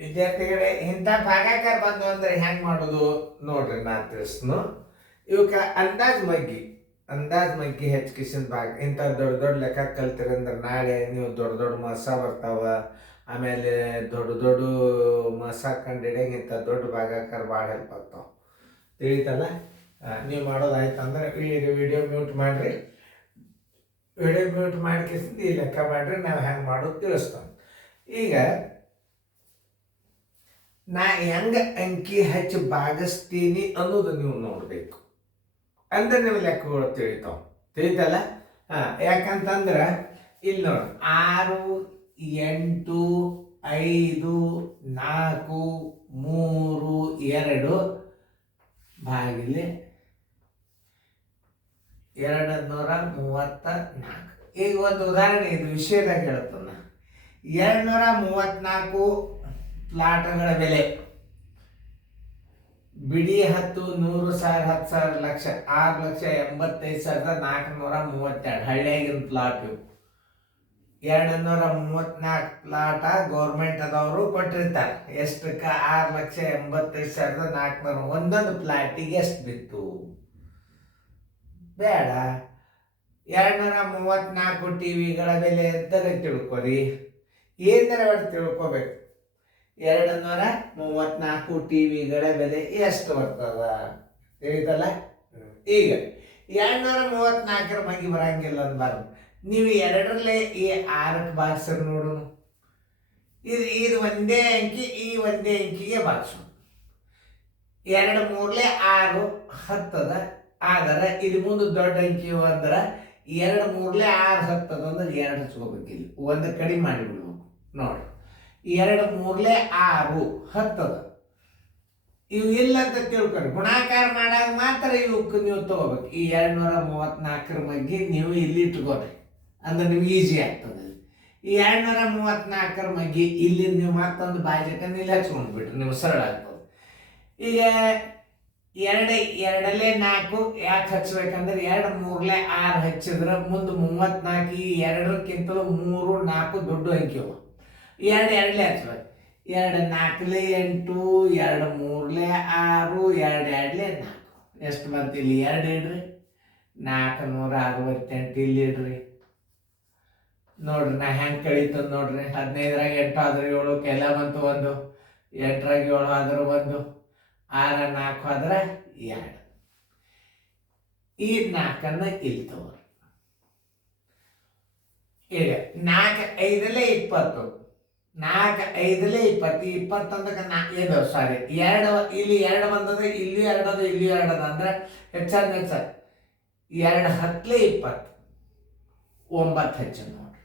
ವಿದ್ಯಾರ್ಥಿಗಳೇ, ಇಂಥ ಭಾಗಾಕಾರ ಬಂದು ಅಂದ್ರೆ ಹೆಂಗ್ ಮಾಡೋದು ನೋಡ್ರಿ. ನಾ ತಿಳಿಸ್ನು. ಇವಕ್ಕ ಅಂದಾಜ್ ಮಗ್ಗಿ ಹೆಚ್ಚಿಸಿದ ಭಾಗ ಇಂಥ ದೊಡ್ಡ ದೊಡ್ಡ ಲೆಕ್ಕ ಕಲ್ತಿರಂದ್ರೆ ನಾಳೆ ನೀವು ದೊಡ್ಡ ದೊಡ್ಡ ಮಸ ಬರ್ತಾವ. ಆಮೇಲೆ ದೊಡ್ಡ ದೊಡ್ಡ ಮಸ ಕಂಡಿಡಿಯಂಗೆ ಇಂಥ ದೊಡ್ಡ ಭಾಗಾಕಾರ ಭಾಳ ಹೆಲ್ಪ್ ಆಗ್ತಾವ. ತಿಳಿತಲ್ಲ? ನೀವು ಮಾಡೋದಾಯ್ತಂದ್ರೆ ಈಗ ವಿಡಿಯೋ ಮ್ಯೂಟ್ ಮಾಡಿರಿ. ವಿಡಿಯೋ ಮ್ಯೂಟ್ ಮಾಡ್ಕಿಸಿಂದ ಈ ಲೆಕ್ಕ ಮಾಡಿರಿ. ನಾವು ಹೆಂಗೆ ಮಾಡೋದು ತಿಳಿಸ್ತಾವೆ. ಈಗ ನಾ ಹೆಂಗ ಅಂಕಿ ಹಚ್ಚಿ ಭಾಗಿಸ್ತೀನಿ ಅನ್ನೋದು ನೀವು ನೋಡಬೇಕು. ಅಂದ್ರೆ ನೀವು ಲೆಕ್ಕಗಳು ತಿಳಿತಲ್ಲ. ಯಾಕಂತಂದ್ರೆ ಇಲ್ಲಿ ನೋಡಿ, 6, 8, 5, 4, 3, 2 ಭಾಗಿಲೆ 234. ಈಗ ಒಂದು ಉದಾಹರಣೆ ಇದು ವಿಷಯದಾಗ ಹೇಳ್ತಾನ. 234 ಪ್ಲಾಟ್ಗಳ ಬೆಲೆ ಬಿಡಿ 10, 100,000, 10,000, ಲಕ್ಷ 6,85,432 ಹಳ್ಳಿಯಾಗಿನ ಪ್ಲಾಟ್ ಇವು. 234 ಪ್ಲಾಟ ಗೌರ್ಮೆಂಟ್ ಅದವರು ಕೊಟ್ಟಿರ್ತಾರೆ. ಎಷ್ಟಕ್ಕೆ? 6,85,400. ಒಂದೊಂದು ಪ್ಲಾಟಿಗೆ ಎಷ್ಟು ಬಿತ್ತು? ಬೇಡ. 234 ಟಿವಿಗಳ ಬೆಲೆ ಎಂದರೆ ತಿಳ್ಕೊರಿ. ಏನಾರ ಒಟ್ಟು ತಿಳ್ಕೊಬೇಕು. 234 ಟಿವಿಗಳ ಬೆಲೆ ಎಷ್ಟು ಬರ್ತದ ತಿಳಿತಲ್ಲ? ಈಗ 234 ಮಗಿ ಬರಂಗಿಲ್ಲ ಅನ್ಬಾರ್ದು. ನೀವು 2ರಲ್ಲೇ ಈ 6ಕ್ಕೆ ಭಾಗಿಸ್ರಿ ನೋಡೋಣ. ಇದು ಒಂದೇ ಅಂಕಿ, ಈ ಒಂದೇ ಅಂಕಿಗೆ ಭಾಗಿಸು. 2 3 6 10 ಆದರೆ ಇದು ಮುಂದೆ ದೊಡ್ಡ ಅಂಕಿ ಅಂದ್ರೆ 2 3 6 10 ಅಂದ್ರೆ 2 ಹಚ್ಕೋಬೇಕು. ಇಲ್ಲಿ ಒಂದು ಕಡಿಮೆ ಮಾಡಿಬಿಡ್ಬೇಕು. ನೋಡ್ರಿ, 2 3 6 10 ಇವು ಇಲ್ಲ ಅಂತ ತಿಳ್ಕೊರಿ. ಗುಣಾಕಾರ ಮಾಡಾಗ ಮಾತ್ರ ಇವಕ್ಕೆ ನೀವು ತಗೋಬೇಕು. ಈ 234 ಬಗ್ಗೆ ನೀವು ಇಲ್ಲಿ ಇಟ್ಕೋರಿ, ಅಂದ್ರೆ ನಿಮ್ಗೆ ಈಸಿ ಆಗ್ತದೆ. ಈ 234 ಬಗ್ಗೆ ಇಲ್ಲಿ ನೀವು ಮತ್ತೊಂದು ಬಾಜಕನ್ನು ಇಲ್ಲಿ ಹಚ್ಕೊಂಡ್ಬಿಟ್ರಿ, ನೀವು ಸರಳ ಆಗ್ತದೆ. ಈಗ 2 4 ಯಾಕೆ ಹಚ್ಬೇಕಂದ್ರೆ 2 3 6 ಹಚ್ಚಿದ್ರೆ ಮುಂದೆ 34. ಈ 2ಕ್ಕಿಂತಲೂ 3 4 ದೊಡ್ಡ ಅಂಕಿವು. 2 2 ಹಚ್ಬೇಕು. 2 4 8, 2 3 6, 2 2 4 ಎಷ್ಟು ಬಂತು? ಇಲ್ಲಿ 2 ಇಡ್ರಿ. 468 ಇಲ್ಲಿ ಇಡ್ರಿ. ನೋಡ್ರಿ ನಾ ಹೆಂಗೆ ಕಳೀತದ ನೋಡ್ರಿ. 15ರಾಗ 8 ಆದ್ರೆ 7, ಕೆಲ ಬಂತು 1. 8ರಾಗ 7 ಆದ್ರೆ 1, 6 4 ಆದ್ರೆ 2. ಈ 4ಅನ್ನ ಇಲ್ಲಿ ತಗೋರಿ. ಈಗ 4 5 20. 4 5 20. 20 ಇದು ಸಾರಿ 2 ಇಲ್ಲಿ 2 ಬಂದದ, ಇಲ್ಲಿ 2 ಅದ, ಇಲ್ಲಿ 2 ಅದ ಅಂದ್ರೆ ಹೆಚ್ಚಾದ 2 10 20. 9 ಹೆಚ್ಚು ನೋಡ್ರಿ.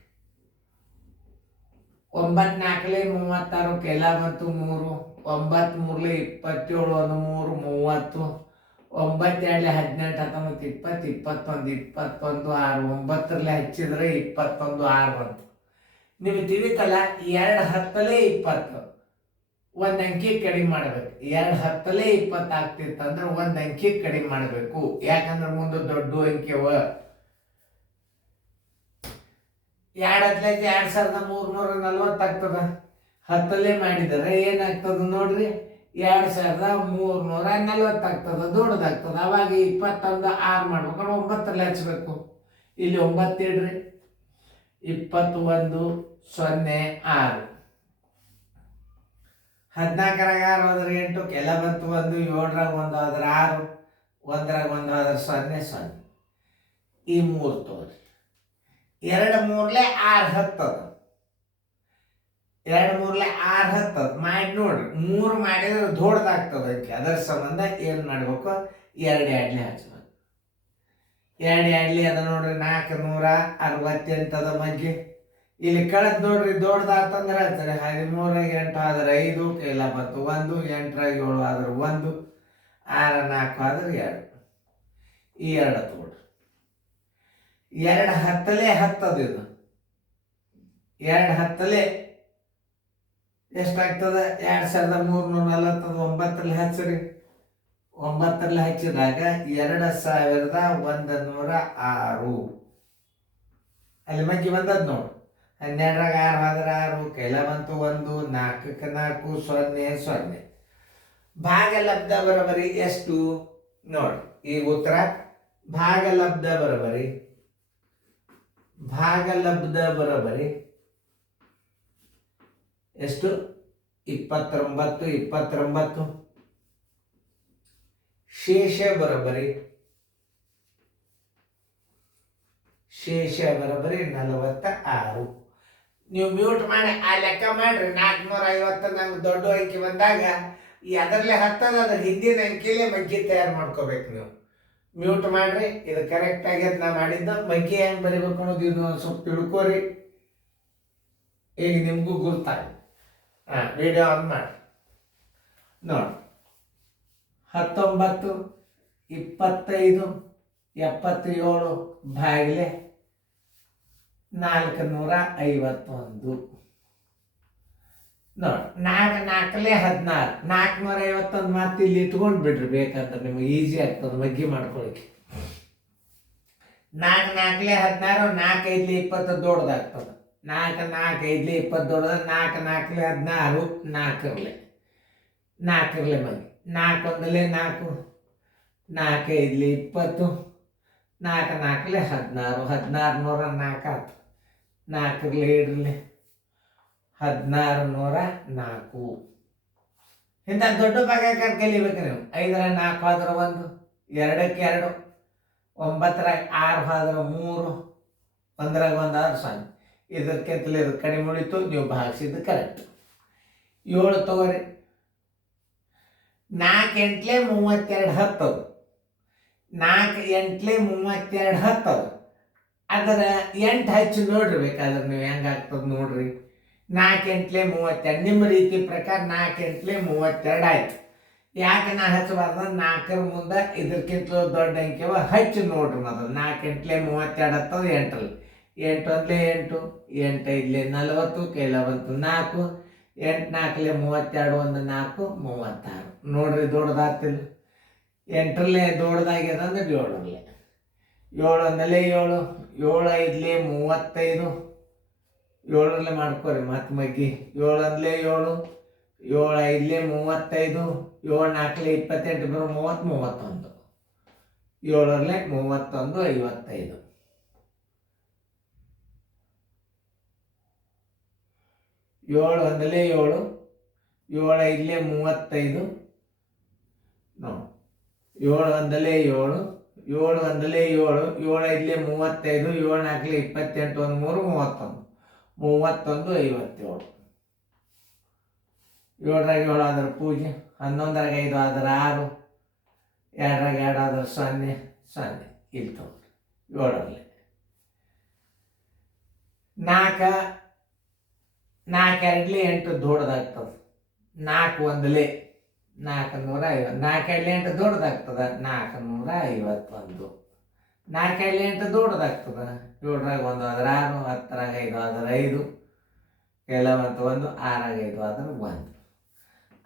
9 4 36 ಕೆಲ ಬಂತು 3. 9 3 27 1 3 30. 9 2 18 19 20 21 21 6. 9ರಲ್ಲಿ ಹಚ್ಚಿದ್ರೆ 21 6 ಬಂತು. ನೀವು ತಿಳಿತಲ್ಲ? 2 10 20 ಒಂದು ಅಂಕಿ ಕಡಿಮೆ ಮಾಡಬೇಕು. 2 10 20 ಆಗ್ತಿತ್ತಂದ್ರೆ ಒಂದು ಅಂಕಿ ಕಡಿಮೆ ಮಾಡಬೇಕು. ಯಾಕಂದ್ರೆ ಮುಂದೆ ದೊಡ್ಡ ಅಂಕಿವ. 2 ಹತ್ತಲೈತಿ 2,340 ಆಗ್ತದ. 10 ಮಾಡಿದರೆ ಏನಾಗ್ತದ ನೋಡ್ರಿ? 2,340 ಆಗ್ತದ. ದೊಡ್ಡದಾಗ್ತದ. ಅವಾಗ 21 6 ಮಾಡ್ಬೇಕಾದ್ರೆ 9ರಲ್ಲಿ ಹಚ್ಬೇಕು. ಇಲ್ಲಿ 9 ಇಡ್ರಿ. 21 0 6. 14ರಾಗ 6 ಹೋದ್ರೆ 8, ಕೆಲ ಬಂತು 1. 7ರಾಗ 1 ಆದ್ರೆ 6, 1ರಾಗ 1 ಆದ್ರೆ 0 0. ಈ 3 ತೋರಿ. 2 3 6 10. 2 3 6 10 ಮಾಡಿ ನೋಡ್ರಿ. 3 ಮಾಡಿದ್ರೆ ದೊಡ್ಡದಾಗ್ತದ ಅಂಕಿ. ಅದರ ಸಂಬಂಧ ಏನು ಮಾಡ್ಬೇಕು? 2 2 ಹಚ್ಬೇಕು. 2 2 ಅದ ನೋಡ್ರಿ. 468 ಅದ ಮಗ್ಗಿ. ಇಲ್ಲಿ ಕಳೆದ್ ನೋಡ್ರಿ, ದೊಡ್ಡದಾತಂದ್ರೆ ಹೇಳ್ತಾರೆ. 13ರಾಗ 8 ಆದ್ರೆ 5, ಕೆಲ ಬಂತು 1. 8ರಾಗ 7 ಆದ್ರೆ 1, 6 4 ಆದ್ರೆ 2. ಈ 2 ತಗೊಳ್ರಿ. 2 10 10 ಇದು. 2 10 ಎಷ್ಟಾಗ್ತದ? 2,340. 9ರಲ್ಲಿ ಹಚ್ಚ್ರಿ. 9ರಲ್ಲಿ ಹಚ್ಚಿದಾಗ 2,106 ಅಲ್ಲಿ ಮಗ್ಗಿ ಬಂದದ್ ನೋಡು. 12ರಾಗ 6 ಹೋದ್ರೆ 6, ಕೆಲ ಬಂತು 1, 4ಕ್ಕೆ 4, 0 0. ಭಾಗಲಬ್ಧ ಬರೋಬರಿ ಎಷ್ಟು ನೋಡಿ. ಈಗ ಉತ್ತರ ಭಾಗಲಬ್ಧ ಬರೋಬರಿ ಎಷ್ಟು? 29 29. ಶೇಷ ಬರೋಬರಿ 46. ನೀವು ಮ್ಯೂಟ್ ಮಾಡಿ ಆ ಲೆಕ್ಕ ಮಾಡ್ರಿ. 450 ನಂಗೆ ದೊಡ್ಡ ಅಂಕಿ ಬಂದಾಗ ಅದರಲ್ಲೇ ಹತ್ತದ ಅದ್ರ ಹಿಂದಿನ ಅಂಕಿಲೇ ಮಗ್ಗಿ ತಯಾರು ಮಾಡ್ಕೋಬೇಕು. ನೀವು ಮ್ಯೂಟ್ ಮಾಡ್ರಿ. ಇದು ಕರೆಕ್ಟ್ ಆಗ್ಯದ ನಾ ಮಾಡಿದ್ದ. ಮಗ್ಗಿ ಹೆಂಗೆ ಬರಿಬೇಕು ಅನ್ನೋದು ಇದು ಒಂದು ಸ್ವಲ್ಪ ತಿಳ್ಕೊರಿ. ಈಗ ನಿಮಗೂ ಗುರ್ತಾಗ ವಿಡಿಯೋ ಆನ್ ಮಾಡಿ ನೋಡಿ. 19 25 77 ಭಾಗಿಲೆ 451 ನೋಡಿ. 4 4 16, 451 ಮಾತು ಇಲ್ಲಿ ಇಟ್ಕೊಂಡು ಬಿಡ್ರಿ. ಬೇಕಂದ್ರೆ ನಿಮಗೆ ಈಸಿ ಆಗ್ತದೆ ಮಗ್ಗಿ ಮಾಡ್ಕೊಳಕ್ಕೆ. 4 4 16, 4 5 20 ದೊಡ್ಡದಾಗ್ತದೆ. 4 4 5 20 ದೊಡ್ಡದ. 4 4 16, 4 4 ಮಗ್ಗಿ. 4 1 4, 4 5 20, 4 4 16, 1604 ಆಯ್ತು. 4 ಇಡ್ರಲಿ 1604. ಇಂಥ ದೊಡ್ಡ ಭಾಗಾಕಾರ ಕಲಿಬೇಕು ನೀವು. 5ರ 4 ಹೋದ್ರೆ 1, 2ಕ್ಕೆ 2, 9ರ 6 ಹೋದ್ರೆ 3, 1ರಾಗ 1 ಆದ್ರೆ 0. ಇದಕ್ಕಿಂತಲೇ ಇದು ಕಡಿಮೆ ಉಳಿತು. ನೀವು ಭಾಗಿಸಿದ್ದು ಕರೆಕ್ಟ್. 7 ತಗೋರಿ. 4 8 32 10. 4 8 32 10. ಅದರ 8 ಹಚ್ಚಿ ನೋಡ್ರಿ. ಬೇಕಾದ್ರೆ ನೀವು ಹೆಂಗಾಗ್ತದೆ ನೋಡ್ರಿ. 4 8 32. ನಿಮ್ಮ ರೀತಿ ಪ್ರಕಾರ 4 8 32 ಆಯ್ತು. ಯಾಕೆ ನಾ ಹಚ್ಚಬಾರ್ದು? 4ರ ಮುಂದೆ ಇದಕ್ಕಿಂತಲೂ ದೊಡ್ಡ ಅಂಕಿವ ಹಚ್ಚಿ ನೋಡ್ರಿ ಮೊದಲು. 4 8 32 ಹತ್ತದು 8ರಲ್ಲಿ. 8 1 8, 8 5 40, ಕೆಲ ಬಂತು 4, 8 4 32, 1 4 36. ನೋಡ್ರಿ ದೊಡ್ಡದಾಗ್ತಿಲ್ಲ. 8ರಲ್ಲೇ ದೊಡ್ಡದಾಗ್ಯದ ಅಂದ್ರೆ 7ರಲ್ಲೇ. 7 1 7, 7 5 35. 7ರಲ್ಲೇ ಮಾಡ್ಕೋರಿ ಮತ್ತೆ ಮಗ್ಗಿ. 7 1 7, 7 5 35, 7 4 28 ಬರೋ 30 31. 7ರಲ್ಲೇ 31 55. 7 1 7, 7 5 35. ನೋಡಿ. 7 1 7, 7 1 7, 7 5 35, 7 4 28, 1 3 31, 31 57. 7ರಾಗ 7 ಆದ್ರೆ ಪೂಜೆ. 11ರಾಗ 5 ಆದ್ರೆ 6, 2ರಾಗ 2 ಆದ್ರೆ 0 0. ಇಲ್ಲಿ ತಗೊಳ್ರಿ 7ರಲ್ಲಿ. 4 4 2 8 ದೊಡ್ಡದಾಗ್ತದೆ. 4 1 450. 4 2 8 ದೊಡ್ಡದಾಗ್ತದೆ. 451. 4 2 8 ದೊಡ್ಡದಾಗ್ತದೆ. 7ರಾಗ 1 ಆದ್ರೆ 6, 10ರಾಗ 5 ಆದ್ರೆ 5, ಕೆಲ ಬಂತು 1, 6ರಾಗ 5 ಆದ್ರೆ 1.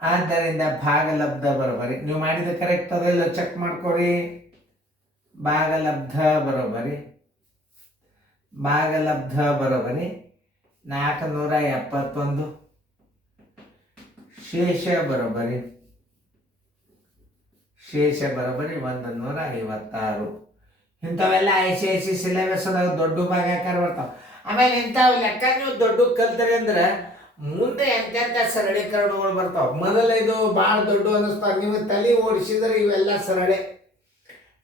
ಆದ್ದರಿಂದ ಭಾಗಲಬ್ಧ ಬರೋಬರಿ. ನೀವು ಮಾಡಿದ ಕರೆಕ್ಟ್ ಅದೆಲ್ಲ ಚೆಕ್ ಮಾಡ್ಕೊರಿ. ಭಾಗಲಬ್ಧ ಬರೋಬರಿ 471. ಶೇಷ ಬರೋಬರಿ 156. ಇಂಥವೆಲ್ಲ ICIC ಸಿಲೆಬಸ್ ಅದಾವ. ದೊಡ್ಡ ಭಾಗಾಕಾರ ಬರ್ತಾವ. ಆಮೇಲೆ ಇಂಥವು ಲೆಕ್ಕ ನೀವು ದೊಡ್ಡ ಕಲ್ತರಿ ಅಂದ್ರೆ ಮುಂದೆ ಎಂತೆಂಥ ಸರಳೀಕರಣಗಳು ಬರ್ತಾವೆ. ಮೊದಲ ಇದು ಭಾಳ ದೊಡ್ಡ ಅನ್ನಿಸ್ತಾವ. ನೀವು ತಲೆ ಓಡಿಸಿದ್ರೆ ಇವೆಲ್ಲ ಸರಳೆ.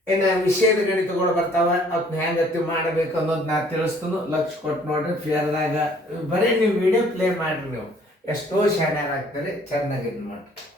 ಇನ್ನು ವಿಷಯದ ಗಣಿತಗಳು ಬರ್ತಾವ. ಅವನ್ನ ಹೆಂಗತಿ ಮಾಡಬೇಕು ಅನ್ನೋದು ನಾ ತಿಳಿಸ್ತೀನಿ. ಲಕ್ಷ ಕೊಟ್ಟು ನೋಡ್ರಿ. ಫೇರ್ದಾಗ ಬರೀ ನೀವು ವಿಡಿಯೋ ಪ್ಲೇ ಮಾಡಿರಿ. ನೀವು ಎಷ್ಟೋ ಶಾಣ್ಯರಾಗ್ತಾರೆ. ಚೆನ್ನಾಗಿ ಇದು ಮಾಡಿರಿ.